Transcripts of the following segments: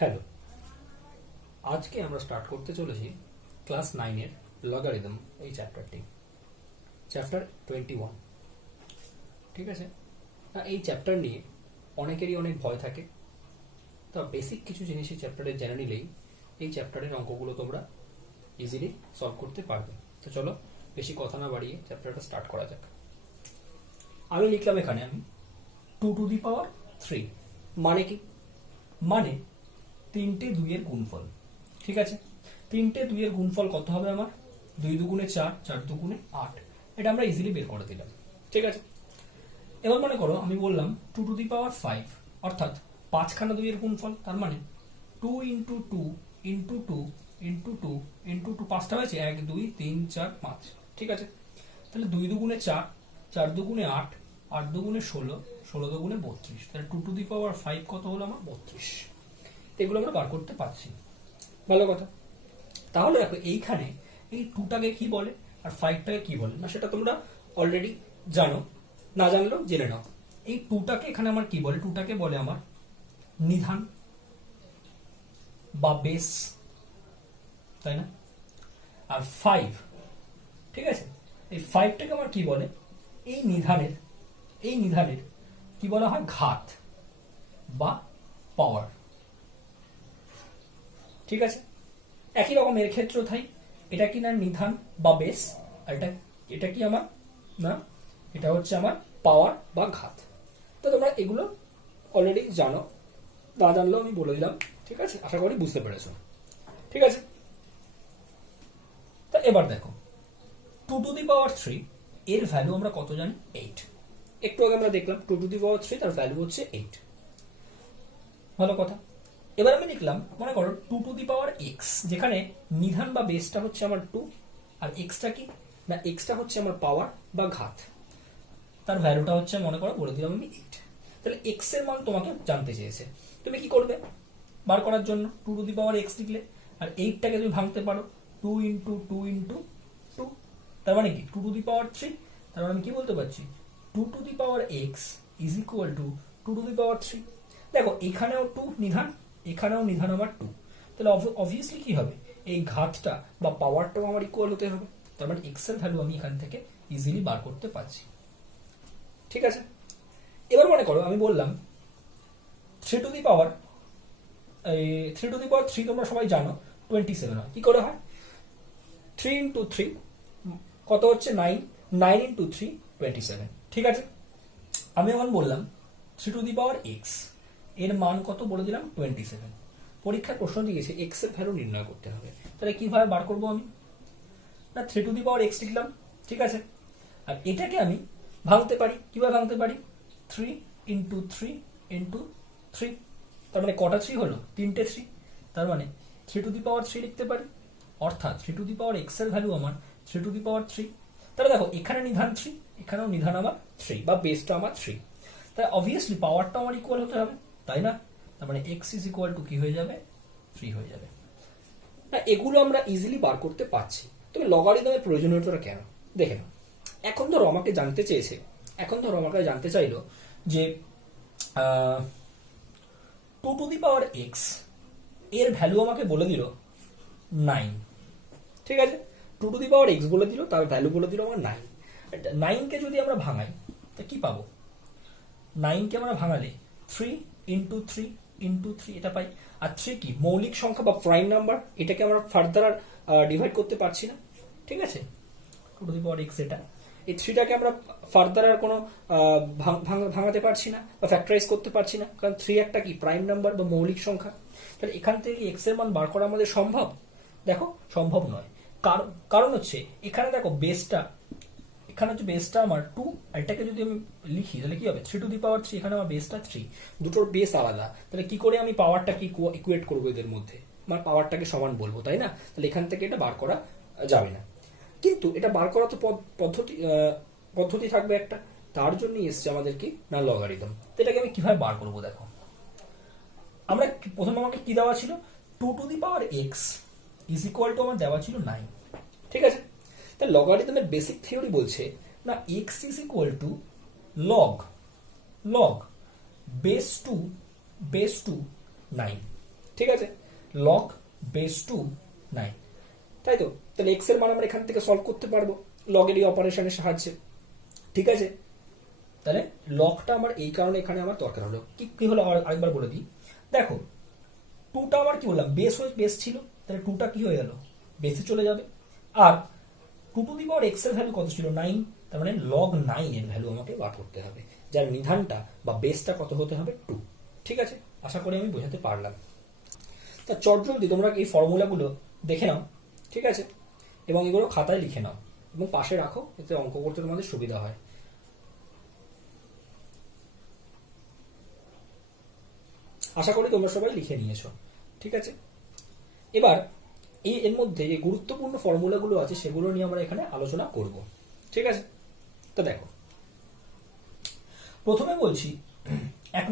Hello, আজকে আমরা start করতে চলেছি ক্লাস 9-এর লগারিদম এই চ্যাপ্টারটি, চ্যাপ্টার 21। ঠিক আছে, না এই চ্যাপ্টার নিয়ে অনেকেরই অনেক ভয় থাকে। তা বেসিক কিছু জিনিস এই চ্যাপ্টারে জেনে নিলেই এই চ্যাপ্টারের অঙ্কগুলো তোমরা ইজিলি সলভ করতে পারবে। তো চলো বেশি কথা না বাড়িয়ে চ্যাপ্টারটা স্টার্ট করা যাক। আমি লিখলাম এখানে 2⁻³ মানে কি? মানে 3টে 2-এর গুণফল। ঠিক আছে, 3টে 2-এর গুণফল কত হবে আমার? 2 দুগুণে 4, 4 দুগুণে 8। এটা আমরা ইজিলি বের করে দিলাম। ঠিক আছে, এবার মনে করো আমি বললাম 2⁵, অর্থাৎ 5খানা 2-এর গুণফল। তার মানে 2 × 2 × 2 × 2 × 2, 5টা হয়েছে, 1 2 3 4 5। ঠিক আছে, তাহলে 2 দুগুণে 4, 4 দুগুণে 8, 8 দুগুণে 16, 16 দুগুণে 32। তাহলে 2⁵ কত হলো আমার? 32। এগুলো আমরা বার করতে পারছি। ভালো কথা। তাহলে দেখো এইখানে এই 2টাকে কি বলে আর 5টাকে কি বলে, না সেটা তোমরা অলরেডি জানো, না জানলেও জেনে নাও। এই 2টাকে এখানে আমার কি বলে? 2টাকে বলে আমার নিধান বা বেস, তাই না? আর 5, ঠিক আছে, এই 5টাকে আমার কি বলে? এই নিধানের কি বলা হয়? ঘাত বা পাওয়ার। ঠিক আছে, একই রকম এর ক্ষেত্রেও তাই। এটা কি না নিধান বা বেস, আর এটা কি আমার? না, এটা হচ্ছে আমার পাওয়ার বা ঘাত। তো তোমরা এগুলো অলরেডি জানো, না জানলেও আমি বলে দিলাম। ঠিক আছে, আশা করি বুঝতে পেরেছো। ঠিক আছে, তো এবার দেখো 2⁻³ এর ভ্যালু আমরা কত জানি? 8। একটু আগে আমরা দেখলাম 2⁻³ তার ভ্যালু হচ্ছে 8। ভালো কথা। এবার আমি লিখলাম, মনে করো 2⁻x, যেখানে নিধান বা বেসটা হচ্ছে আমার 2, আর এক্সটা কি না? এক্সটা হচ্ছে আমার পাওয়ার বা ঘাত। তার ভ্যালুটা হচ্ছে, মনে করো বলে দিলাম আমি 8। তাহলে এক্স এর মান তোমাকে জানতে চেয়েছে। তুমি কি করবে বার করার জন্য? 2⁻x লিখলে, আর 8টাকে তুমি ভাঙতে পারো 2 × 2 × 2। তার মানে কি? 2⁻³ তার মানে আমি কি বলতে পারছি? 2⁻x = 2⁻³। দেখো এখানেও 2 নিধান, এখানেও নিধান আমার 2। তাহলে অবভিয়াসলি কি হবে? এই ঘাতটা বা পাওয়ারটাও আমার ইকুয়াল হতে হবে। তার মানে এক্স এর ভ্যালু আমি এখান থেকে ইজিলি বার করতে পারছি। ঠিক আছে, এবার মনে করো আমি বললাম 3⁻3 তোমরা সবাই জানো 27 হয়। কি করে হয়? 3 × 3 কত হচ্ছে? 9, 9 × 3 27। ঠিক আছে, আমি এখন বললাম 3⁻x এর মান কত বলে দিলাম? 27। পরীক্ষার প্রশ্ন দিয়েছে এক্স এর ভ্যালু নির্ণয় করতে হবে। তাহলে কিভাবে বার করবো আমি? না 3⁻x লিখলাম। ঠিক আছে, আর এটাকে আমি ভাঙতে পারি। কিভাবে ভাঙতে পারি? 3 × 3 × 3। তার মানে কটা 3 হলো? 3টে 3। তার মানে 3⁻3 লিখতে পারি। অর্থাৎ 3⁻x এর ভ্যালু আমার 3⁻3। তাহলে দেখো এখানে নিধান 3, এখানেও নিধান আমার 3 বা বেসটা আমার 3। তাই অবভিয়াসলি পাওয়ারটা আমার ইকুয়াল হতে হবে, তাই না? তার মানে x = কি হয়ে যাবে? 3 হয়ে যাবে। না এগুলো আমরা ইজিলি বার করতে পারছি। তবে লগারিদমের প্রয়োজনীয়তাটা কেন দেখে নাও। এখন ধরো আমাকে জানতে চাইলো যে 2⁻x এর ভ্যালু আমাকে বলে দিল 9। ঠিক আছে, 2⁻x বলে দিল, তার ভ্যালু বলে দিল আমার 9। 9কে যদি আমরা ভাঙাই তা কি পাবো? 9কে আমরা ভাঙালে 3 × 3 × 3 এটা পাই। আর 3 কি? মৌলিক সংখ্যা বা প্রাইম নাম্বার। এটাকে আমরা ফার্দার আর ডিভাইড করতে পারছি না। ঠিক আছে, 2⁻x এটা, এই 3টাকে আমরা ফার্দার আর কোনো ভাঙাতে পারছি না বা ফ্যাক্টরাইজ করতে পারছি না, কারণ 3 একটা কি? প্রাইম নাম্বার বা মৌলিক সংখ্যা। তাহলে এখান থেকে এক্স এর মান বার করা আমাদের সম্ভব? দেখো সম্ভব নয়। কারণ হচ্ছে এখানে দেখো বেসটা, এখানে হচ্ছে বেসটা আমার 2, আর এটাকে যদি আমি লিখি তাহলে কি হবে? 3⁻3, এখানে আমার বেসটা 3। দুটোর বেস আলাদা। তাহলে কি করে আমি পাওয়ারটাকে ইকুয়েট করবো এদের মধ্যে? আমার পাওয়ারটাকে সমান বলবো, তাই না? তাহলে এখান থেকে এটা বার করা যাবে না। কিন্তু এটা বার করা তো পদ্ধতি থাকবে একটা। তার জন্যই এসছে আমাদের কি না লগারিদম। তো এটাকে আমি কিভাবে বার করবো? দেখো আমরা প্রথমে আমাকে কি দেওয়া ছিল? 2⁻x = আমার দেওয়া ছিল 9। ঠিক আছে, তা লগারিদমের বেসিক থিওরি বলছে না x = log base 2 9। ঠিক আছে, লগ বেস টু 9, তাই তো? তাহলে এক্স এর মান আমরা এখান থেকে সলভ করতে পারবো লগের এই অপারেশনের সাহায্যে। ঠিক আছে, তাহলে লগটা আমার এই কারণে এখানে আমার দরকার হলো। কি হলো আরেকবার বলে দিই। দেখো, টুটা আমার কি বললাম, বেস ছিল, তাহলে টুটা কি হয়ে গেল, বেসে চলে যাবে। আর two to the power X এর ভ্যালু কত ছিল, 9, তার মানে লগ 9 এর ভ্যালু আমাকে বার করতে হবে, যার নিধানটা বা বেসটা কত হতে হবে, 2। ঠিক আছে, আশা করি আমি বোঝাতে পারলাম। তা চটজলদি তোমরা এই ফর্মুলাগুলো দেখে নাও, ঠিক আছে, এবং এগুলো খাতায় লিখে নাও এবং পাশে রাখো, এতে অঙ্ক করতে তোমাদের সুবিধা হয়। আশা করি তোমরা সবাই লিখে নিয়েছো। ঠিক আছে, এবার এর মধ্যে যে গুরুত্বপূর্ণ ফর্মুলাগুলো আছে সেগুলো নিয়ে আমরা এখানে আলোচনা করব। ঠিক আছে, তো দেখো, প্রথমে বলছি এক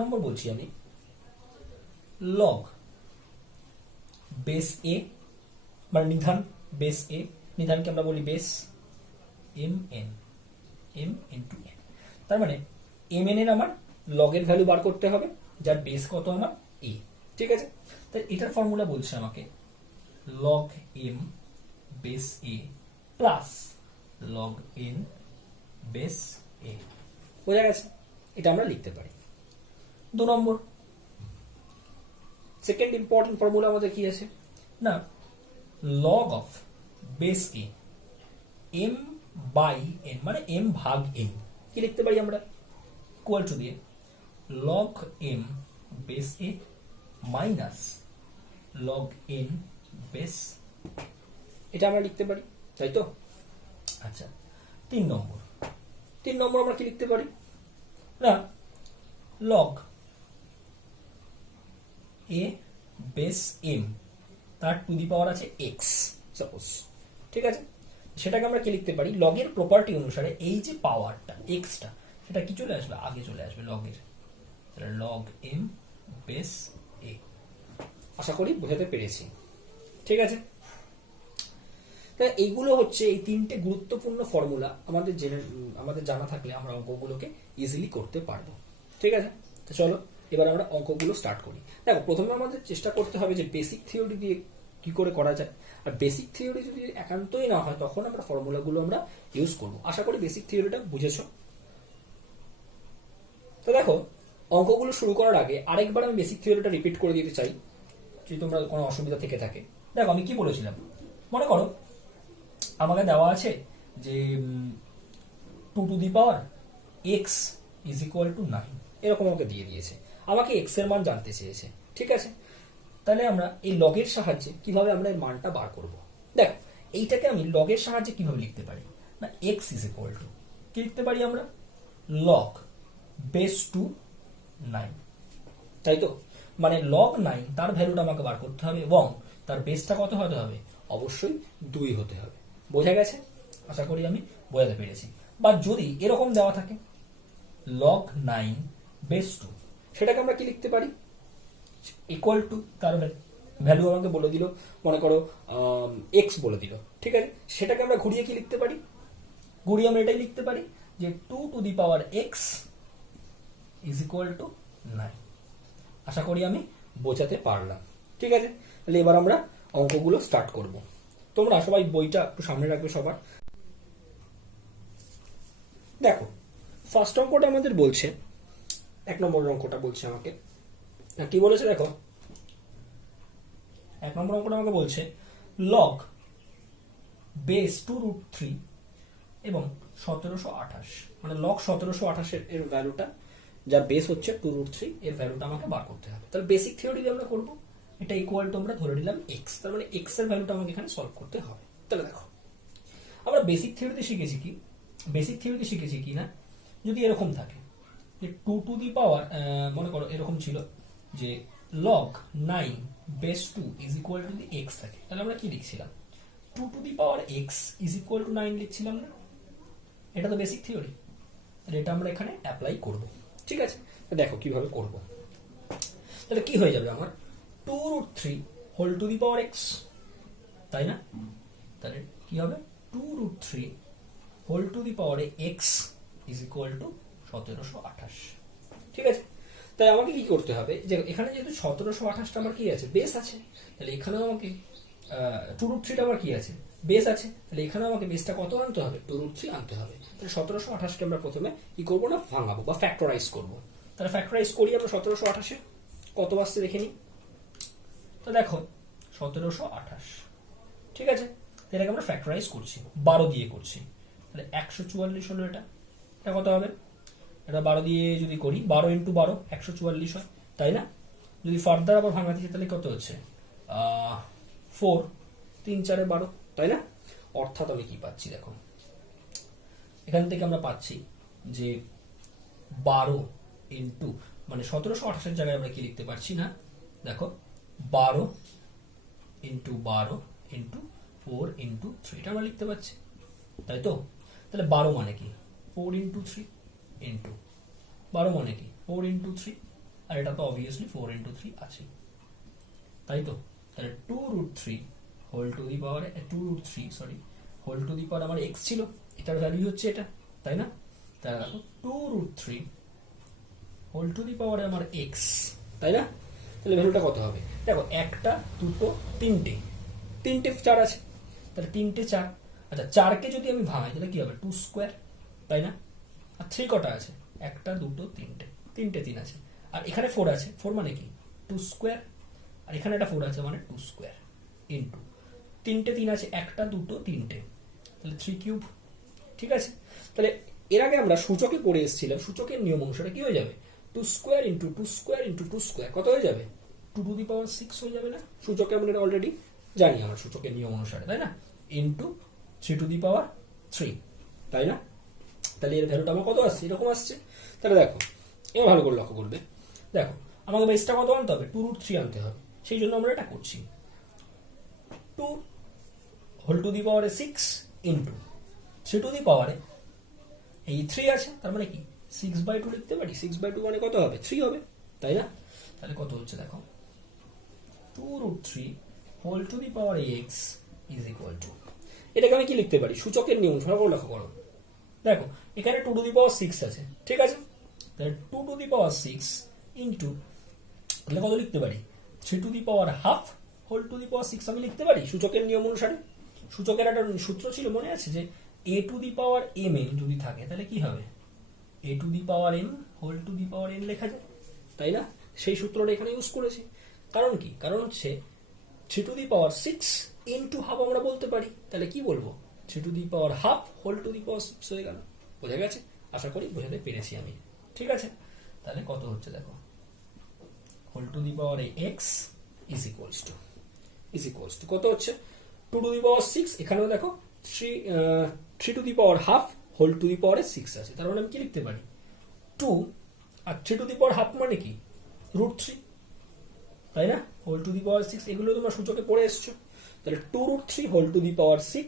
নম্বর বলছি আমি লগ বেস এ, মানে নিধান বেস এ, নিধানকে আমরা বলি বেস, এম ইন্টু এন, তার মানে এম এন এর আমার লগের ভ্যালু বার করতে হবে, যার বেস কত আমার এ। ঠিক আছে, তাই এটার ফর্মুলা বলছে আমাকে log M base A plus log N base এ। বোঝা গেছে? এটা আমরা লিখতে পারি। 2 নম্বর, সেকেন্ড ইম্পর্টেন্ট ফর্মুলা আমাদের কি আছে না, log of base A M by N, মানে এম ভাগ এন, কি লিখতে পারি আমরা, ইকুয়াল টু দিয়ে log M base A minus log N base, এটা আমরা লিখতে পারি, তাই তো? আচ্ছা, 3 নম্বর আমরা কি লিখতে পারি না, লগ এ বেস এম, তার টু দি পাওয়ার আছে এক্স সাপোজ। ঠিক আছে, সেটাকে আমরা কি লিখতে পারি, লগের প্রপার্টি অনুসারে এই যে পাওয়ারটা এক্সটা, সেটা কি চলে আসবে, আগে চলে আসবে লগের, লগ এম বেস এ। আশা করি বোঝাতে পেরেছি। ঠিক আছে, তাই এইগুলো হচ্ছে এই 3টে গুরুত্বপূর্ণ ফর্মুলা, আমাদের জানা থাকলে আমরা অঙ্কগুলোকে ইজিলি করতে পারবো। ঠিক আছে, তো চলো এবার আমরা অঙ্কগুলো স্টার্ট করি। দেখো, প্রথমে আমাদের চেষ্টা করতে হবে যে বেসিক থিওরি দিয়ে কি করে করা যায়, আর বেসিক থিওরি যদি একান্তই না হয় তখন আমরা ফর্মুলাগুলো আমরা ইউজ করব। আশা করি বেসিক থিওরিটা বুঝেছো। তো দেখো, অঙ্কগুলো শুরু করার আগে আরেকবার আমি বেসিক থিওরিটা রিপিট করে দিতে চাই, যদি তোমরা কোনো অসুবিধা থেকে থাকে। দেখো, আমি কি বলেছিলাম, মনে করো আমাকে দেওয়া আছে যে 2 two the power X is equal two 9, এরকম আমাকে দিয়ে দিয়েছে, আমাকে এক্স এর মান জানতে চেয়েছে। ঠিক আছে, তাহলে আমরা এই লগের সাহায্যে কিভাবে আমরা এর মানটা বার করব। দেখো, এইটাকে আমি লগের সাহায্যে কিভাবে লিখতে পারি না, এক্স ইজ ইকুয়াল টু কি লিখতে পারি আমরা, লগ বেস টু 9, তাই তো? মানে লগ 9 তার ভ্যালুটা আমাকে বার করতে হবে এবং তার বেসটা কত হতে হবে, অবশ্যই 2 হতে হবে। বোঝা গেছে? আশা করি আমি বোঝাতে পেরেছি। বা যদি এরকম দেওয়া থাকে লগ 9 বেস 2, সেটাকে আমরা কি লিখতে পারি, ইকুয়াল টু তার ভ্যালু আমাকে বলে দিল, মনে করো এক্স বলে দিল। ঠিক আছে, সেটাকে আমরা ঘুরিয়ে কি লিখতে পারি, ঘুরিয়ে আমরা এটাই লিখতে পারি যে 2 two the power X is equal two 9। আশা করি আমি বোঝাতে পারলাম। ঠিক আছে, তাহলে এবার আমরা অঙ্কগুলো স্টার্ট করব। তোমরা সবাই বইটা একটু সামনে রাখবে সবার। দেখো, ফার্স্ট অঙ্কটা আমাদের বলছে, 1 নম্বর অঙ্কটা বলছে আমাকে কি বলেছে, দেখো 1 নম্বর অঙ্কটা আমাকে বলছে লগ বেস 2√3 এবং 1728, মানে লগ 1728 এর ভ্যালুটা, যার বেস হচ্ছে 2√3, এর ভ্যালুটা আমাকে বার করতে হবে। তাহলে বেসিক থিওরি দিয়ে আমরা করবো, এটা ইকুয়াল টু আমরা ধরে নিলাম এক্স, তার মানে এক্স এর ভ্যালুটা আমাকে এখানে সলভ করতে হবে। তাহলে দেখো, আমরা বেসিক থিওরিতে শিখেছি কি না, যদি এরকম থাকে যে 2 টু দি পাওয়ার, মনে করো এরকম ছিল যে log 9 base 2 is equal to the x থাকে, তাহলে আমরা কি লিখছিলাম, 2 two the power X is equal two 9 লিখছিলাম না, এটা তো বেসিক থিওরি, তাহলে এটা আমরা এখানে অ্যাপ্লাই করব। ঠিক আছে, দেখো কিভাবে করব। তাহলে কি হয়ে যাবে আমার, 2√3 whole to the power X, তাই না? তাহলে কি হবে, 2√3 whole to the power X is equal to 1728। ঠিক আছে, তাই আমাকে কি করতে হবে, যে এখানে যেহেতু 1728টা আমার কি আছে, বেস আছে, তাহলে এখানেও আমাকে 2√3টা আমার কি আছে, বেস আছে, তাহলে এখানে আমাকে বেসটা কত আনতে হবে, 2√3 আনতে হবে। তাহলে 1728কে আমরা প্রথমে কি করবো না, ভাঙাবো বা ফ্যাক্টরাইজ করবো। তাহলে ফ্যাক্টরাইজ করি আমরা 1728-এ, কত আসছে দেখে নিই। তো দেখো 1728, ঠিক আছে, এটাকে আমরা ফ্যাক্টরাইজ করছি, 12 দিয়ে করছি, তাহলে 144 হলো এটা। এটা কত হবে, এটা 12 দিয়ে যদি করি, 12 × 12 144 হয়, তাই না? যদি ফার্দার আবার ভাঙাতে চাই তাহলে কত হচ্ছে, 4, 3 4 12, তাই না? অর্থাৎ আমি কি পাচ্ছি দেখো, এখান থেকে আমরা পাচ্ছি যে 12 ইন্টু, মানে 1728-এর জায়গায় আমরা কি লিখতে পারছি না, দেখো 12 ইন্টু 12 ইন্টু 4 ইন্টু 3, এটা আমরা লিখতে পারছি, তাই তো? তাহলে 12 মানে কি, 4 ইন্টু 3 ইন্টু 12 মানে কি 4 ইন্টু 3, আর এটা তো অবভিয়াসলি 4 ইন্টু 3 আছে, তাই তো? তাহলে 2√3 whole to the power 2√3 sorry whole to the power আমার x ছিল, এটার ভ্যালু হচ্ছে এটা, তাই না? তাহলে দেখো 2√3 হোল টু দি পাওয়ারে আমার x, তাই না? তাহলে ভ্যালুটা কত হবে, দেখো 1টা 2টো 3টে 4 আছে, তাহলে 3টে 4, আচ্ছা 4কে যদি আমি ভাঙাই তাহলে কি হবে, 2 স্কোয়ার, তাই না? আর 3 কটা আছে, 1টা 2টো 3টে 3 আছে, আর এখানে 4 আছে, 4 মানে কি 2 স্কোয়ার, আর এখানে একটা 4 আছে মানে 2 স্কোয়ার ইন্টু 3টে 3 আছে, 1টা 2টো 3টে, তাহলে 3 কিউব, ঠিক আছে? তাহলে এর আগে আমরা সূচকে পড়ে এসেছিলাম, সূচকের নিয়ম অনুসারে কি হয়ে যাবে, 2 square into 2 square into 2 square কত হয়ে যাবে, 2 টু দি পাওয়ার 6 হয়ে যাবে না? সূচকে আমরা অলরেডি জানি আমরা সূচকের নিয়ম অনুসারে, তাই না? ইন্টু 3 টু দি পাওয়ার 3, তাই না? তাহলে এর ভ্যালুটা আমার কত আসছে, এরকম আসছে। তাহলে দেখো এবার ভালো করে লক্ষ্য করবে, দেখো আমাকে বেসটা কত আনতে হবে, 2√3 আনতে হবে, সেই জন্য আমরা এটা করছি। 2 হোল টু দি পাওয়ারে 6 ইন্টু 3 টু দি পাওয়ারে এই 3 আছে, তার মানে কি 6/2 লিখতে পারি, 6/2 মানে কত হবে, 3 হবে, তাই না? তাহলে কত হচ্ছে দেখো, 2√3 whole to the power x is equal to, এটাকে আমি কি লিখতে পারি, সূচকের নিয়ম ভালো করে লক্ষ্য করো, দেখো এখানে 2 টু দি পাওয়ার 6 আছে, ঠিক আছে? তাহলে 2 টু দি পাওয়ার 6 ইন্টু, তাহলে কত লিখতে পারি, 3 to the power half whole to the power 6 আমি লিখতে পারি সূচকের নিয়ম অনুসারে। সূচকের একটা সূত্র ছিল মনে আছে, যে a to the power mn যদি থাকে তাহলে কি হবে, a to the power n whole to the power n লেখা যায়, তাই না? সেই সূত্রটা এখানে ইউজ করেছি। কারণ কি, কারণ হচ্ছে 3 to the power 6 into half আমরা বলতে পারি, তাহলে কি বলবো, 3 to the power half whole to the power 6 হয়ে গেল। বোঝা গেছে? আশা করি বোঝাতে পেরেছি আমি, ঠিক আছে? তাহলে কত হচ্ছে দেখো, whole to the power x is equals to কত হচ্ছে, 2 টু দি পাওয়ার 6, এখানেও দেখো 3 to the power half whole to the power 6 আছে, তার মানে আমি কি লিখতে পারি, 2 আর 3 টু দি পাওয়ার হাফ মানে কি √3, তাই না? হোল টু দি পাওয়ার 6, এগুলো তোমরা সূচকে পড়ে এসছো। তাহলে 2√3 whole to the power 6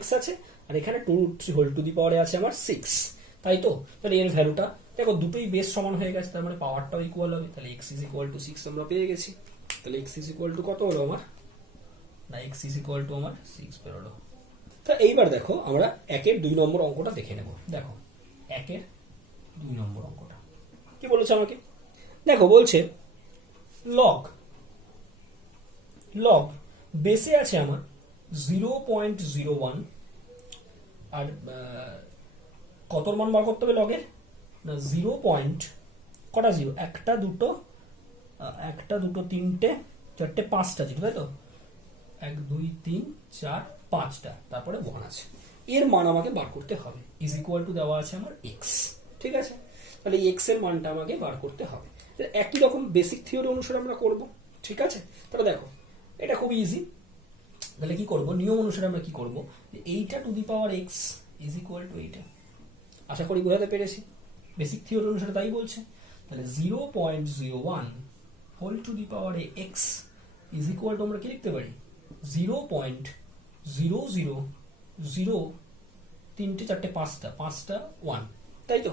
x আছে, আর এখানে 2√3 হোল টু দি পাওয়ারে আছে আমার 6, তাই তো? তাহলে এর ভ্যালুটা দেখো দুটোই বেস সমান হয়ে গেছে, তার মানে পাওয়ারটাও ইকুয়াল হবে, তাহলে x ইজ ইকুয়াল টু 6 আমরা পেয়ে গেছি। তাহলে x ইজ ইকুয়াল টু কত হলো আমার, না x ইজ ইকুয়াল টু আমার 6 বেরোলো। তা এইবার দেখো আমরা 1-এর 2 নম্বর অঙ্কটা দেখে নেব। দেখো 1-এর 2 নম্বর অঙ্কটা কি বলেছে আমাকে, দেখো বলছে লগ বেসে আছে আমার 0.01, আর কতর মান বার করতে হবে লগের, না 0. কটা জিরো, একটা দুটো 3টে 4টে 5টা জিরো, তাই তো? 1 2 3 4 5টা, তারপরে 1 আছে, এর মান আমাকে বার করতে হবে। ইজ ইকুয়াল টু দেওয়া আছে আমার x, ঠিক আছে? তাহলে x এর মানটা আমাকে বার করতে হবে। একই রকম বেসিক থিওরি অনুসারে আমরা করব, ঠিক আছে? তাহলে দেখো এটা খুব ইজি। তাহলে কি করব, নিয়ম অনুসারে আমরা কি করব, এইটা two the power x is equal two এইটা। আশা করি বোঝাতে পেরেছি, বেসিক থিওরি অনুসারে তাই বলছে। তাহলে 0.01 whole to the power x is equal to আমরা কি লিখতে পারি, 0.0003 3টে 4টে 5টা 1, তাই তো?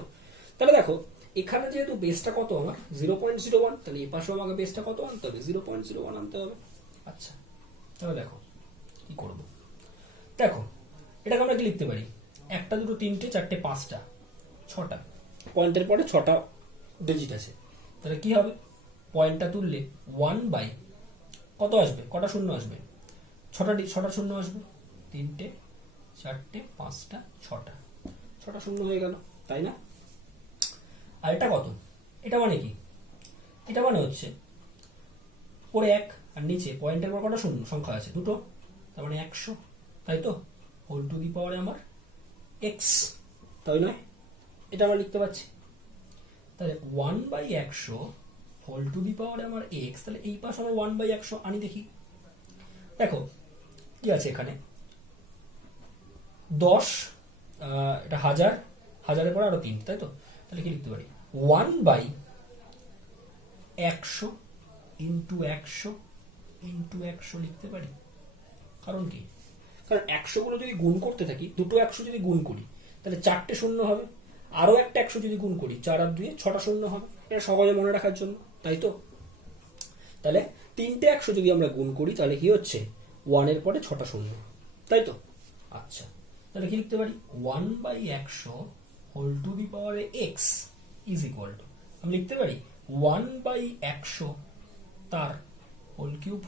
তাহলে দেখো এখানে যেহেতু বেসটা কত আমার 0.01, তাহলে এই পাশেও আমাকে বেসটা কত আনতে হবে, 0.01 আনতে হবে। আচ্ছা তাহলে দেখো কি করব, দেখো এটাকে আমরা কি লিখতে পারি, 1 2 3 4 5 6টা পয়েন্টের পরে 6টা ডিজিট আছে, তাহলে কি হবে, পয়েন্টটা তুললে 1 বাই কত আসবে, কটা শূন্য আসবে, ছটা শূন্য আসবে, 3টে 4টে 5টা 6টা শূন্য হয়ে গেল, তাই না? আর এটা কত, এটা মানে কি, এটা মানে হচ্ছে উপরে 1 আর নিচে পয়েন্টের পর কটা শূন্য সংখ্যা আছে, দুটো, তার মানে 100, তাই তো, হোল টু দি পাওয়ারে আমার এক্স, তাই নয়? এটা আমরা লিখতে পাচ্ছি। তাহলে 1/100 হোল টু দি পাওয়ারে আমার এক্স, তাহলে এই পাশে আমার 1/100 আনি দেখি। দেখো কি আছে এখানে, 10, এটা 1000, 1000-এর পরে আরো 3, তাই তো? তাহলে কি লিখতে পারি, 1/100 ইন্টু 100 ইন্টু 100 লিখতে পারি। কারণ কি, কারণ 100 গুলো যদি গুণ করতে থাকি, দুটো 100 যদি গুণ করি তাহলে 4টে শূন্য হবে, আরো একটা 100 যদি গুণ করি 4 আর 2 6টা শূন্য হবে, এটা সহজে মনে রাখার জন্য, তাই তো? তাহলে 3টে 100 যদি আমরা গুণ করি তাহলে কি হচ্ছে, 1 এর পরে 6টা শূন্য, তাই তো? আচ্ছা, তাহলে কি লিখতে পারি, 1/100 হোল টু দি পাওয়ারে এক্স ইজ ইকুয়াল টু, আমি লিখতে পারি 1/100 তার হোল কিউব,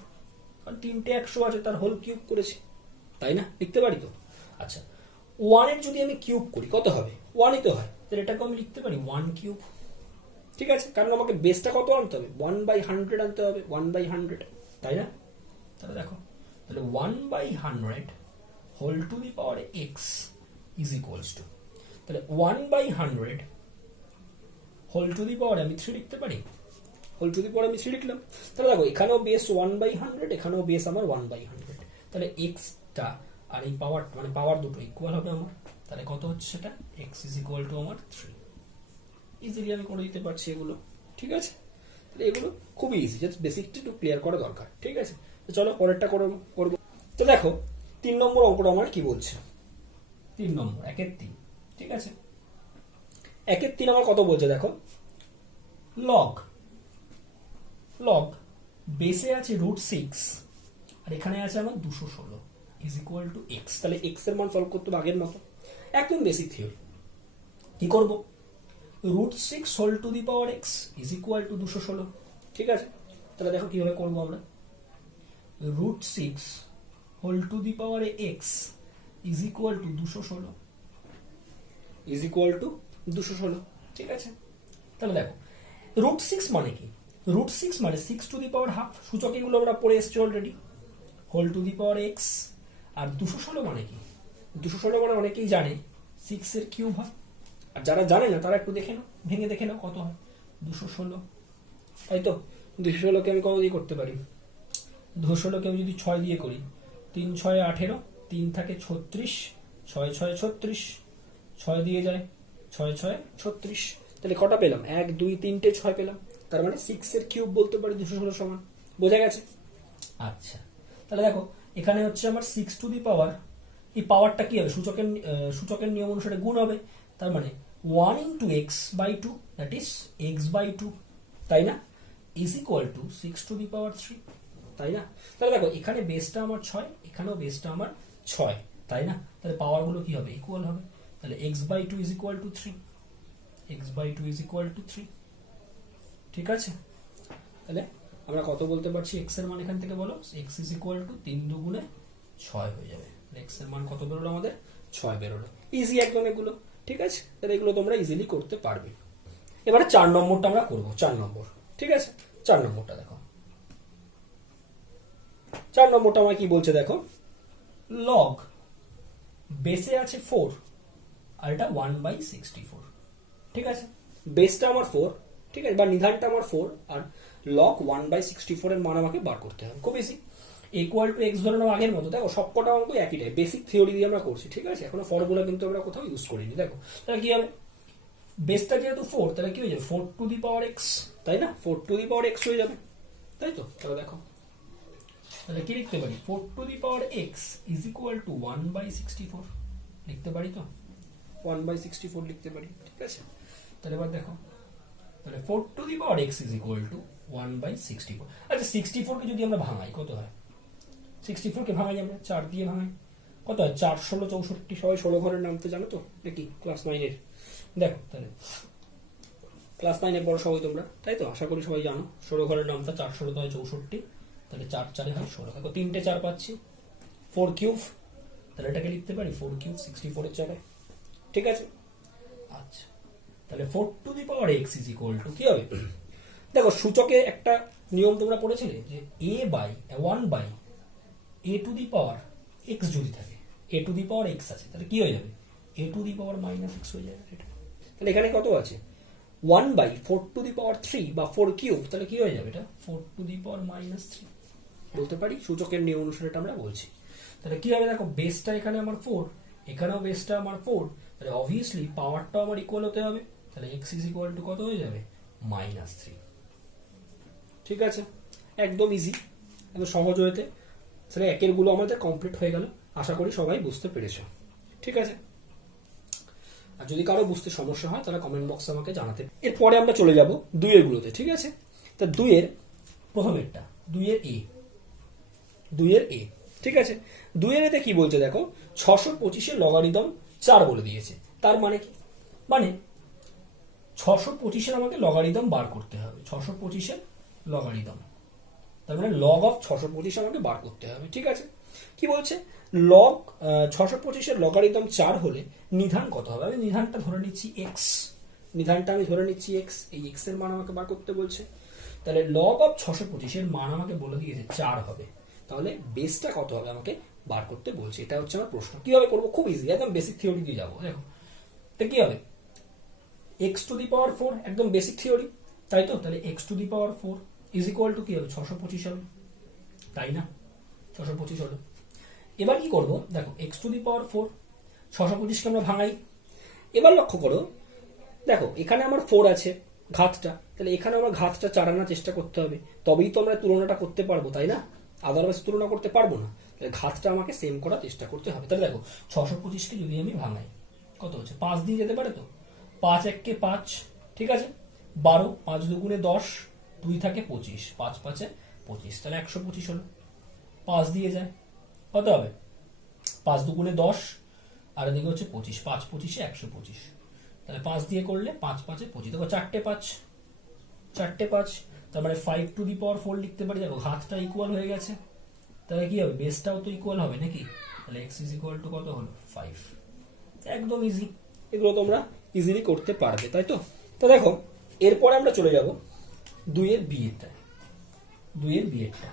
কারণ 3টে 100 আছে তার হোল কিউব করেছে, তাই না? লিখতে পারি তো? আচ্ছা, 1 এর যদি আমি কিউব করি কত হবে, 1ই তো হয়, তাহলে এটাকে আমি লিখতে পারি 1 কিউব, ঠিক আছে? কারণ আমাকে বেসটা কত আনতে হবে, 1/100 আনতে হবে, 1/100, তাই না? তাহলে দেখো, তাহলে 1/100 whole to the power X is equals to, তাহলে 1/100 হোল টু দি পাওয়ার আমি 3 লিখতে পারি, হোল টু দি পাওয়ার আমি 3 লিখলাম। তাহলে দেখো এখানেও বেস 1/100, এখানেও বেস আমার 1/100, তাহলে এক্সটা আর এই পাওয়ার, মানে পাওয়ার দুটো ইকুয়াল হবে আমার, তাহলে কত হচ্ছে সেটা, এক্স ইজ ইকুয়াল টু আমার 3। ইজিলি আমি করে দিতে পারছি এগুলো, ঠিক আছে? তাহলে এগুলো খুবই ইজি, জাস্ট বেসিকটা একটু ক্লিয়ার করা দরকার, ঠিক আছে? তো চলো পরেরটা করবো। তো দেখো 3 নম্বর অঙ্কটা আমার কি বলছে, 3 নম্বর 1/3, ঠিক আছে? 1/3 আমার কত বলছে দেখো, লগ বেসে আছে √6 আর এখানে আছে আমার 216 ইজ ইকুয়াল টু এক্স। তাহলে এক্স এর মান সলভ করতে হবে আগের মতো, একদম বেসিক থিওরি। কি করব, √6 whole to the power X is equal to 216, ঠিক আছে? তাহলে দেখো কিভাবে করবো আমরা, √6 whole to the power X is equal to 216 is equal to 216, ঠিক আছে? তাহলে দেখো √6 মানে কি, √6 মানে 6 টু দি পাওয়ার হাফ, সূচক এগুলো আমরা পড়ে এসেছি already, whole to the power X. আর 216 মানে কি, 216 মানে অনেকেই জানে 6 এর কিউব হয়, আর যারা জানে না তারা একটু দেখে নাও, ভেঙে দেখে নাও কত হয়, 216, তাই তো? 216কে আমি কত দিয়ে করতে পারি, 216কে আমি যদি 6 দিয়ে করি, 3 6 18, 3 থাকে 36, 6 6 36, 6 দিয়ে যায় 6 6 36, তাহলে কটা পেলাম, 1 2 3টে 6 পেলাম, তার মানে 6 এর কিউব বলতে পারি 216 সমান, বোঝা গেছে? আচ্ছা, তাহলে দেখো এখানে হচ্ছে আমার 6 টু দি পাওয়ার, এই পাওয়ারটা কি হবে, সূচকের নিয়ম অনুসারে গুণ হবে, তার মানে 1 into X by 2, that is X by 2, তাই না? Is equal to 6 to the power 3, তাই না? তাহলে দেখো এখানে বেসটা আমার 6, এখানেও বেসটা আমার 6, তাই না? তাহলে পাওয়ারগুলো কি হবে, ইকুয়াল হবে, তাহলে X by 2 is equal to 3, X by 2 is equal to 3, ঠিক আছে? তাহলে আমরা কত বলতে পারছি এক্স এর মান, এখান থেকে বলো, এক্স ইজ ইকুয়াল টু 3 দুগুণে 6 হয়ে যাবে, এক্স এর মান কত বেরোলো আমাদের, 6 বেরোলো, ইজি একদম এগুলো, ঠিক আছে? তাহলে এগুলো তোমরা ইজিলি করতে পারবে। এবারে 4 নম্বরটা আমরা করবো, 4 নম্বর, ঠিক আছে? 4 নম্বরটা দেখো, 4 নম্বরটা আমার কি বলছে দেখো, লগ বেসে আছে 4 আর এটা 1/64, ঠিক আছে? বেসটা আমার 4, ঠিক আছে, বা নিধানটা আমার 4 আর লগ 1/64 এর মান আমাকে বার করতে হবে, খুব ইজি। ইকুয়াল টু এক্স ধরে নাও আগের মতো, দেখো সবকটা অঙ্ক একইটাই, বেসিক থিওরি দিয়ে আমরা করছি, ঠিক আছে? এখনো ফর্মুলা কিন্তু আমরা কোথাও ইউজ করিনি। দেখো তাহলে কি হবে, বেসটা যেহেতু 4 তাহলে কি হয়ে যাবে, 4 টু দি পাওয়ার এক্স, তাই না? 4 টু দি পাওয়ার এক্স হয়ে যাবে, তাই তো? তাহলে দেখো, তাহলে কি লিখতে পারি, 4 two the power X is equal two 1/64 লিখতে পারি তো, 1/64 লিখতে পারি, ঠিক আছে? তাহলে এবার দেখো, তাহলে 4 two the power X is equal two 1/64। আচ্ছা 64 কে যদি আমরা ভাঙাই কত হয়, 64 কে ভাঙাই আমরা 4 দিয়ে ভাঙাই, কত হয়, 4 16 64, সবাই 16 ঘরের নাম তো জানো তো নাকি, ক্লাস 9 এর? দেখো তাহলে ক্লাস 9 পড়ো সবাই তোমরা, তাই তো আশা করি সবাই জানো। 16 ঘরের নামটা 4 16 হয় 64, তাহলে 4 4 হয় 16। দেখো 3টে 4 পাচ্ছি, 4 কিউব, তাহলে এটাকে লিখতে পারি 4 কিউব 64 এর জায়গায়। ঠিক আছে, আচ্ছা তাহলে 4 two the power X is equal two কি হবে? দেখো সূচকে একটা নিয়ম তোমরা পড়েছিলে যে a by 1 by a to the power x যদি থাকে, a to the power x আছে, তাহলে কি হয়ে যাবে? a to the power minus x হয়ে যাবে। এটা তাহলে এখানে কত আছে? 1 বাই 4 টু দি পাওয়ার 3 বা 4 কিউব, তাহলে কি হয়ে যাবে? এটা 4 টু দি পাওয়ার মাইনাস 3 বলতে পারি। সূচকের নিয়ম অনুসারে এটা আমরা বলছি। তাহলে কি হবে? দেখো বেসটা এখানে আমার 4, এখানেও বেসটা আমার 4, তাহলে অবভিয়াসলি পাওয়ারটাও আমার ইকুয়াল হতে হবে। তাহলে x ইজ ইকুয়াল টু কত হয়ে যাবে? মাইনাস 3। ঠিক আছে, একদম ইজি, একদম সহজ হয়েতে। তাহলে একের গুলো আমাদের কমপ্লিট হয়ে গেল, আশা করি সবাই বুঝতে পেরেছো। ঠিক আছে, আর যদি কারো বুঝতে সমস্যা হয় তাহলে কমেন্ট বক্সে আমাকে জানাতে। এরপরে আমরা চলে যাব 2 এর গুলোতে। ঠিক আছে, তা 2 এর প্রথমেরটা 2 এর এ, 2 এর এ। ঠিক আছে, 2 এর এতে কি বলছে দেখো, 625 এর লগারিদম 4 বলে দিয়েছে। তার মানে কি? মানে 625 এর আমাকে লগারিদম বার করতে হবে। 625 এর লগারিদম, তার মানে লগ অফ 625 আমাকে বার করতে হবে। ঠিক আছে, কি বলছে? লগ 625 এর লগারিদম 4 হলে নিধান কত হবে? আমি নিধানটা ধরে নিচ্ছি x, নিধানটা আমি ধরে নিচ্ছি x, এই x এর মান আমাকে বার করতে বলছে। তাহলে লগ অফ 625 এর মান আমাকে বলে দিয়েছে 4 হবে, তাহলে বেসটা কত হবে আমাকে বার করতে বলছে। এটা হচ্ছে আমার প্রশ্ন। কিভাবে করবো? খুব ইজি, একদম বেসিক থিওরি দিয়ে যাবো। দেখো তো কি হবে, x টু দি পাওয়ার 4, একদম বেসিক থিওরি, তাই তো? তাহলে x two the power 4 is equal two কি হবে? 625 হবে, তাই না? 625 হলো। এবার কি করব? দেখো x টু দি পাওয়ার 4, 625 কে আমরা ভাঙাই। এবার লক্ষ্য করো, দেখো এখানে আমার 4 আছে ঘাতটা, তাহলে এখানে আমার ঘাতটা 4 আনার চেষ্টা করতে হবে, তবেই তো আমরা তুলনাটা করতে পারবো, তাই না? আদারওয়াইজ তুলনা করতে পারবো না। তাহলে ঘাতটা আমাকে সেম করার চেষ্টা করতে হবে। তাহলে দেখো 625 কে যদি আমি ভাঙাই, কত হচ্ছে? 5 দিয়ে যেতে পারে তো, 5 1 কে 5, ঠিক আছে, 12, 5 দুগুণে 10, 2 থাকে 25, 5 5 25, তাহলে 125 হলো। 5 দিয়ে যায়, কত হবে? 5 দুগুণে 10, আর এদিকে হচ্ছে 25, 5 25 125, তাহলে 5 দিয়ে করলে 5 5 25, দেখো 4টে 5, 4টে 5, তার মানে 5 টু দি পাওয়ার 4 লিখতে পারি। দেখো ঘাতটা ইকুয়াল হয়ে গেছে, তাহলে কি হবে? বেসটাও তো ইকুয়াল হবে নাকি? তাহলে x ইজ ইকুয়াল টু কত হলো? 5। একদম ইজি, এগুলো তোমরা ইজিলি করতে পারবে, তাই তো? তো দেখো এরপরে আমরা চলে যাব 2 এর বি এরটা। 2 এর বি এরটা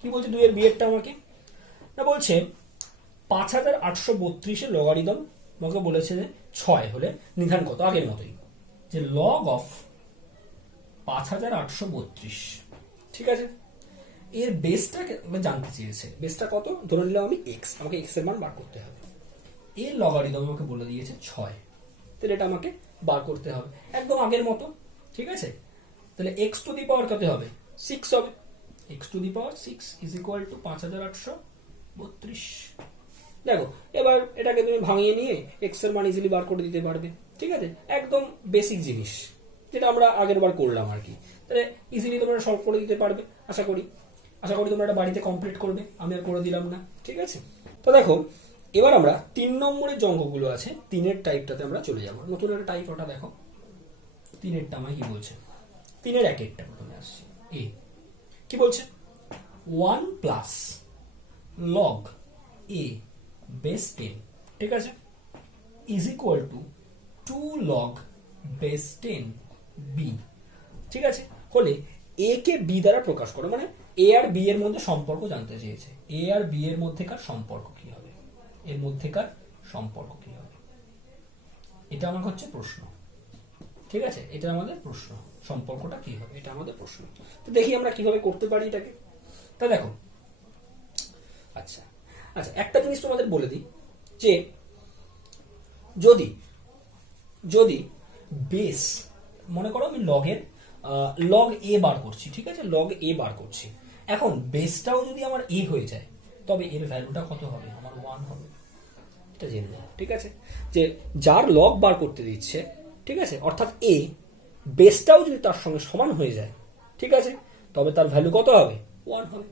কি বলছে? 2 এর বি এরটা আমাকে না বলছে 5832 এর লগারিদম আমাকে বলেছে যে 6 হলে নিধান কত? আগের মতোই, যে লগ অফ 5832। ঠিক আছে, এর বেসটা জানতে চেয়েছে। বেসটা কত ধরে নিলাম আমি? x, আমাকে x এর মান বার করতে হবে। এর লগারিদম আমাকে বলে দিয়েছে 6, তাহলে এটা আমাকে বার করতে হবে একদম আগের মতো। ঠিক আছে, তাহলে x টু দি পাওয়ার কত হবে? 6 হবে। x two the power 6 is equal two 5832। দেখো এবার এটাকে তুমি ভাঙিয়ে নিয়ে x এর মান ইজিলি বার করে দিতে পারবে। ঠিক আছে, একদম বেসিক জিনিস, যেটা আমরা আগের বার করলাম আর কি। তাহলে ইজিলি তোমরা সলভ করে দিতে পারবে আশা করি তোমরা এটা বাড়িতে কমপ্লিট করবে, আমি আর করে দিলাম না। ঠিক আছে, তো দেখো এবার আমরা 3 নম্বরের যে অঙ্কগুলো আছে 3 টাইপটাতে আমরা চলে যাব। নতুন একটা টাইপ, ওটা দেখো 3টা আমায় কি বলছে? 3 1টা প্রথমে আসছে। এ কি বলছে? 1 প্লাস লগ এ বেস 10, ঠিক আছে, is equal to 2 log base 10 B. ঠিক আছে, হলে এ কে বি দ্বারা প্রকাশ করো, মানে এ আর বি এর মধ্যে সম্পর্ক জানতে চেয়েছে। এ আর বি এর মধ্যেকার সম্পর্ক কি হবে? এর মধ্যেকার সম্পর্ক কি হবে? এটা আমার হচ্ছে প্রশ্ন। ঠিক আছে, এটা আমাদের প্রশ্ন, সম্পর্কটা কি হবে এটা আমাদের প্রশ্ন। তো দেখি আমরা কিভাবে করতে পারি এটাকে। তা দেখো, আচ্ছা আচ্ছা একটা জিনিস তোমাদের বলে দিই, যে যদি যদি বেস, মনে করো আমি লগ এ বার করছি, ঠিক আছে, লগ এ বার করছি। এখন বেসটাও যদি আমার এ হয়ে যায়, তবে এর ভ্যালুটা কত হবে? আমার 1 হবে। এটা জেনে নাও। ঠিক আছে, যে যার লগ বার করতে দিচ্ছে, ঠিক আছে, অর্থাৎ এ, বেসটাও যদি তার সঙ্গে সমান হয়ে যায়, ঠিক আছে, তবে তার ভ্যালু কত হবে? 1 হবে।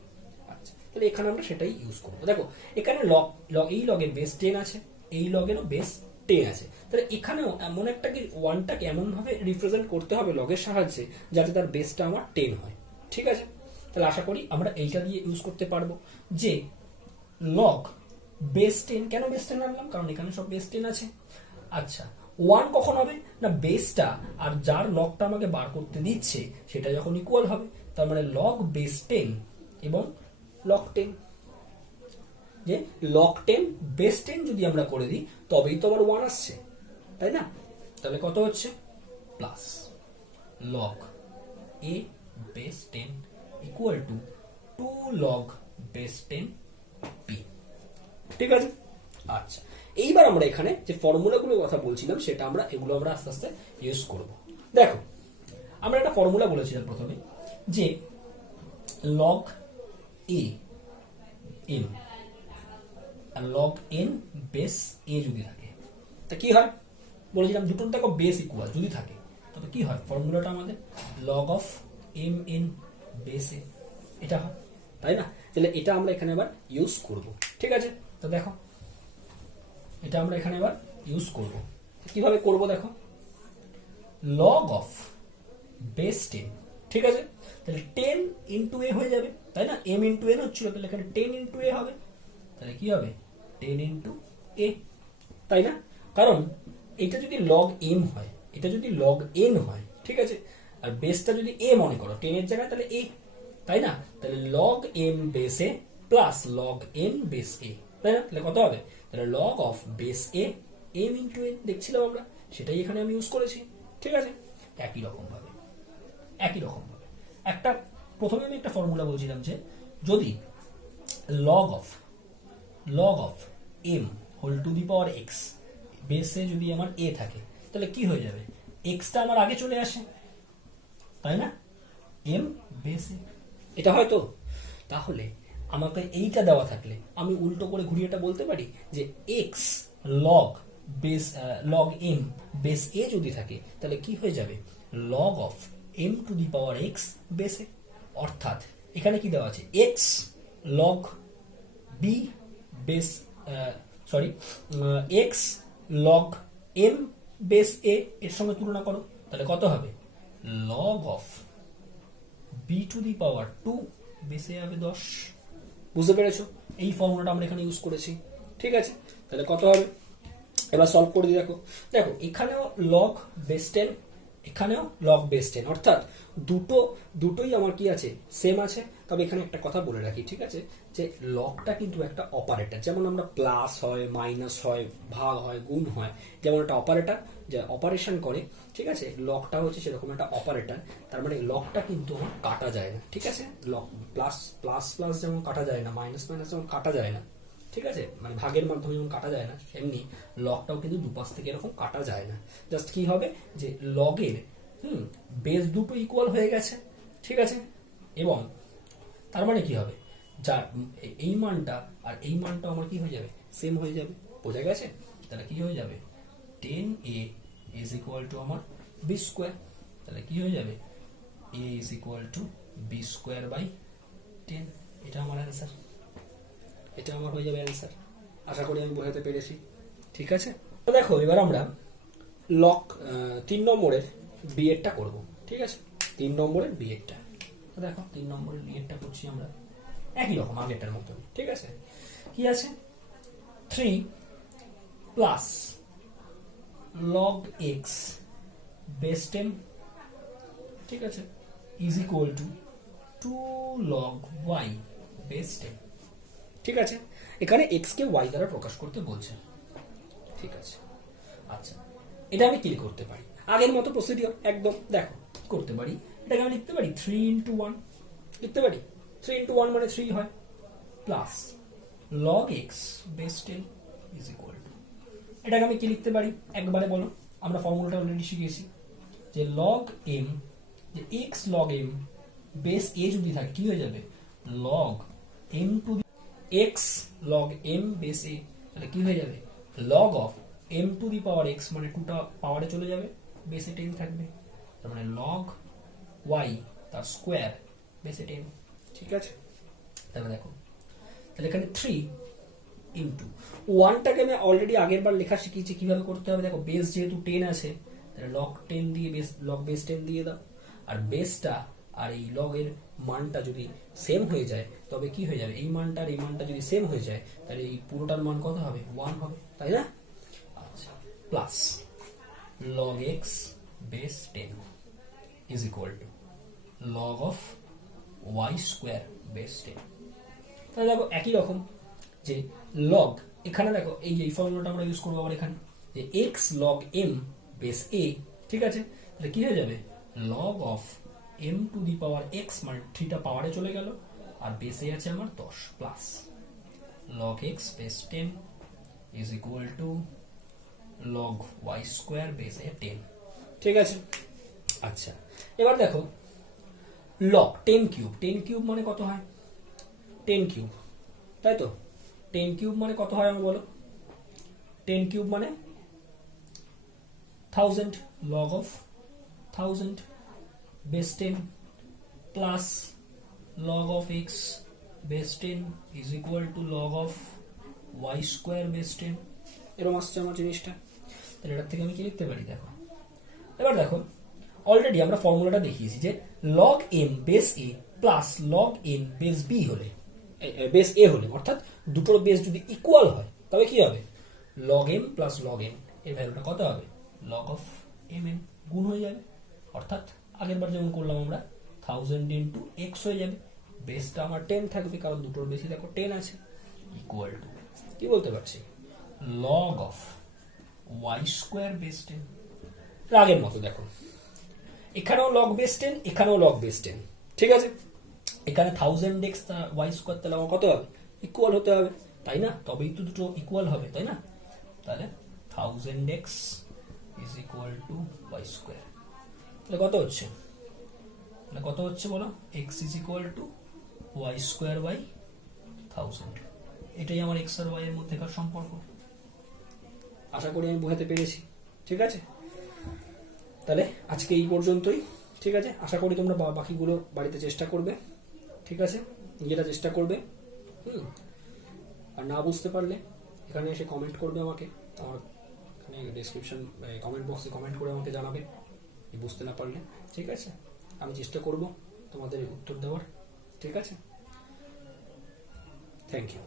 আচ্ছা, তাহলে এখানে আমরা সেটাই ইউজ করবো। দেখো এখানে লগ এই লগের বেস 10 আছে, এই লগেরও বেস 10 আছে। তাহলে এখানেও এমন একটা কি ওয়ানটাকে এমন ভাবে রিপ্রেজেন্ট করতে হবে লগের সাহায্যে যাতে তার বেসটা আমার 10 হয়। ঠিক আছে, তাহলে আশা করি আমরা এইটা দিয়ে ইউজ করতে পারবো যে লগ বেস 10, কেন বেস 10 আনলাম, কারণ এখানে সব বেস 10 আছে। আচ্ছা, 1 কখন হবে না, বেসটা আর যার লগটা আমাকে বার করতে দিচ্ছে সেটা যখন ইকুয়াল হবে, তার মানে লগ বেস 10 এবং লগ 10, যে লগ 10 বেস 10 যদি আমরা করে দিই তবেই তো আবার 1 আসছে, তাই না? তাহলে কত হচ্ছে, plus log A base 10 equal to 2 log base 10 P. ঠিক আছে, আচ্ছা এইবার আমরা এখানে যে ফর্মুলাগুলোর কথা বলছিলাম সেটা আমরা এগুলো আমরা আস্তে আস্তে ইউজ করব। দেখো, আমরা একটা ফর্মুলা বলেছিলাম প্রথমে যে লগ এ এন আর লগ এন বেস এ যদি থাকে তা কি হয়, বলেছিলাম দুটোর দেখো বেস ইকুয়াল যদি থাকে তবে কি হয়, ফর্মুলাটা আমাদের log of M N base A, এটা হয়, তাই না? তাহলে এটা আমরা এখানে আবার ইউজ করব। ঠিক আছে, তো দেখো এটা আমরা এখানে আবার ইউজ করব। কিভাবে করব দেখো, লগ অফ বেস 10, ঠিক আছে, তাহলে 10 ইন্টু এ হয়ে যাবে, তাই না? এম ইন্টু এন হচ্ছিল, তাহলে এখানে 10 ইন্টু এ হবে, তাহলে কি হবে 10 ইন্টু এ, তাই না? কারণ এটা যদি লগ এম হয়, এটা যদি লগ এন হয়, ঠিক আছে, আর বেসটা যদি এ মনে করো 10 এর জায়গায়, তাহলে এ, তাই না? তাহলে log M base A plus log N base A, তাই না? তাহলে কত হবে, তাহলে log of base A M into N দেখছিলাম আমরা, সেটাই এখানে আমি ইউজ করেছি। ঠিক আছে, একই রকম ভাবে একটা প্রথমে আমি একটা ফর্মুলা বলছিলাম যে যদি log of M whole to the power X বেসে যদি আমার এ থাকে তাহলে কি হয়ে যাবে, এক্সটা আমার আগে চলে আসে, তাই না? এম বেসে, এটা হয় তো। তাহলে আমাকে এইটা দেওয়া থাকলে আমি উল্টো করে ঘুরিয়ে এটা বলতে পারি যে X log M base A যদি থাকে তাহলে কি হয়ে যাবে, log of M to the power X বেসে, অর্থাৎ এখানে কি দেওয়া আছে, X log B base X log M base A এর সঙ্গে তুলনা করো, তাহলে কত হবে, log of B to the power 2 বেসে হবে 10। বুঝতে পেরেছো? এই ফর্মুলাটা আমরা এখানে ইউজ করেছি। ঠিক আছে, তাহলে কত হবে, এবার সলভ করে দিই। দেখো এখানেও লগ বেস 10, এখানেও লগ বেস 10, অর্থাৎ দুটোই আমার কি আছে, সেম আছে। তবে এখানে একটা কথা বলে রাখি, ঠিক আছে, যে লগটা কিন্তু একটা অপারেটর, যেমন আমরা প্লাস হয়, মাইনাস হয়, ভাগ হয়, গুণ হয়, যেমন একটা অপারেটর যে অপারেশন করে, ঠিক আছে, লগটা হচ্ছে সেরকম একটা অপারেটর। তার মানে লগটা কিন্তু আমার কাটা যায় না। ঠিক আছে, লগ প্লাস প্লাস প্লাস যেমন কাটা যায় না, মাইনাস মাইনাস যেমন কাটা যায় না, ঠিক আছে, মানে ভাগের মাধ্যমে যেমন কাটা যায় না, সেমনি লগটাও কিন্তু দুপাশ থেকে এরকম কাটা যায় না। জাস্ট কি হবে যে লগের বেস দুটো ইকুয়াল হয়ে গেছে, ঠিক আছে, এবং তার মানে কি হবে, যার এই মানটা আর এই মানটা আমার কি হয়ে যাবে, সেম হয়ে যাবে। বোঝা গেছে? তাহলে কি হয়ে যাবে, 10a ইজ ইকুয়াল টু আমার বি স্কোয়ার, তাহলে কি হয়ে যাবে, a is equal to B square by 10। এটা আমার অ্যান্সার, এটা আমার হয়ে যাবে অ্যান্সার। আশা করি আমি বোঝাতে পেরেছি। ঠিক আছে, তো দেখো এবার আমরা লগ 3 নম্বরের বিএডটা করব। ঠিক আছে, 3 নম্বরের বিএডটা, তো দেখো 3 নম্বরের বিএডটা করছি আমরা একই রকম আগেরটার মতো। ঠিক আছে, কি আছে, 3 প্লাস লগ এক্স বেস 10, ঠিক আছে, is equal to 2 log Y base 10। ঠিক আছে, এখানে এক্স কে ওয়াই দ্বারা প্রকাশ করতে বলছে। ঠিক আছে, আচ্ছা এটা আমি কি করতে পারি, আগের মতো প্রসিডিওর একদম। দেখো কি করতে পারি, এটাকে আমি লিখতে পারি 3 ইন্টু 1, লিখতে পারি 3 ইন্টু 1 মানে 3 হয়, plus log x base 10 is equal to, এটাকে আমি কি লিখতে পারি একবারে বলো, আমরা ফর্মুলাটা অলরেডি শিখেছি যে লগ এম, যে X log M base A যদি থাকে কি হয়ে যাবে, log M to X log M base A, তাহলে কি হয়ে যাবে, log of M to the power X, মানে 2টা পাওয়ারে চলে যাবে, বেসে 10 থাকবে, তার মানে লগ ওয়াই তার স্কোয়ার বেসে 10। ঠিক আছে, তাহলে দেখো, তাহলে এখানে 3 ইন্টু ওয়ানটাকে আমি অলরেডি আগের বার লেখা শিখিয়েছি কিভাবে করতে হবে। দেখো বেস যেহেতু 10 আছে তাহলে log 10 দিয়ে লগ বেস 10 দিয়ে দাও, আর বেসটা আর এই লগের মানটা যদি সেম হয়ে যায় তবে কি হয়ে যাবে, এই মানটা আর এই মানটা যদি সেম হয়ে যায় তাহলে এই পুরোটার মান কত হবে, 1 হবে, তাই না? আচ্ছা, plus log x base 10 is equal two log of y square base 10। তাহলে দেখো একই রকম যে লগ, এখানে দেখো এই যে ফর্মুলাটা আমরা ইউজ করবো আবার এখানে, যে x log m base a, ঠিক আছে? তাহলে কি হয়ে যাবে, log of m two the power x, মানে থ্রিটা পাওয়ারে চলে গেল, আর বেসে আছে আমার 10, plus log x base 10 is equal two log y square base 10, ঠিক আছে? আচ্ছা, এবার দেখো log 10 কিউব, 10 কিউব মানে কত হয়, 10 কিউব, তাই তো? 10 কিউব মানে কত হয় আমি বলো, 10 কিউব মানে 1000, log of 1000 base 10 plus log of x base 10 is equal two log of y square base 10। এরকম আসছে আমার জিনিসটা। তাহলে এটার থেকে আমি কি লিখতে পারি দেখো, এবার দেখো অলরেডি আমরা ফর্মুলাটা দেখিয়েছি যে log m base a plus log n base b হলে, বেস a হলে, অর্থাৎ দুটোর বেস যদি ইকুয়াল হয় তবে কি হবে, log m plus log n এর ভ্যালুটা কত হবে, log অফ mn, গুণ হয়ে যাবে, অর্থাৎ আগের বার যেমন করলাম আমরা 1000 ইন্টু x হয়ে যাবে, বেসটা আমার 10 থাকবে কারণ দুটোর বেশি দেখো 10 আছে, ইকুয়াল টু কি বলতে পারছি, log of y square base 10। আগের মতো দেখো এখানেও log বেস 10, এখানেও log বেস 10, ঠিক আছে? এখানে 1000x y স্কোয়ার, তাহলে আমার কত হবে, ইকুয়াল হতে হবে, তাই না? তবেই তো দুটো ইকুয়াল হবে, তাই না? তাহলে 1000x is equal to y square, তাহলে কত হচ্ছে, তাহলে কত হচ্ছে বলো, x is equal to y square by 1000। এটাই আমার x আর y এর মধ্যেকার সম্পর্ক। আশা করি আমি বোঝাতে পেরেছি, ঠিক আছে? তাহলে আজকে এই পর্যন্তই, ঠিক আছে? আশা করি তোমরা বাকিগুলো বাড়িতে চেষ্টা করবে, ঠিক আছে? নিজেরা চেষ্টা করবে, আর না বুঝতে পারলে এখানে এসে কমেন্ট করবে আমাকে, আমার এখানে ডেসক্রিপশন কমেন্ট বক্সে কমেন্ট করে আমাকে জানাবে বুঝতে না পারলে, ঠিক আছে? আমি চেষ্টা করব তোমাদের উত্তর দেওয়ার, ঠিক আছে? Thank you.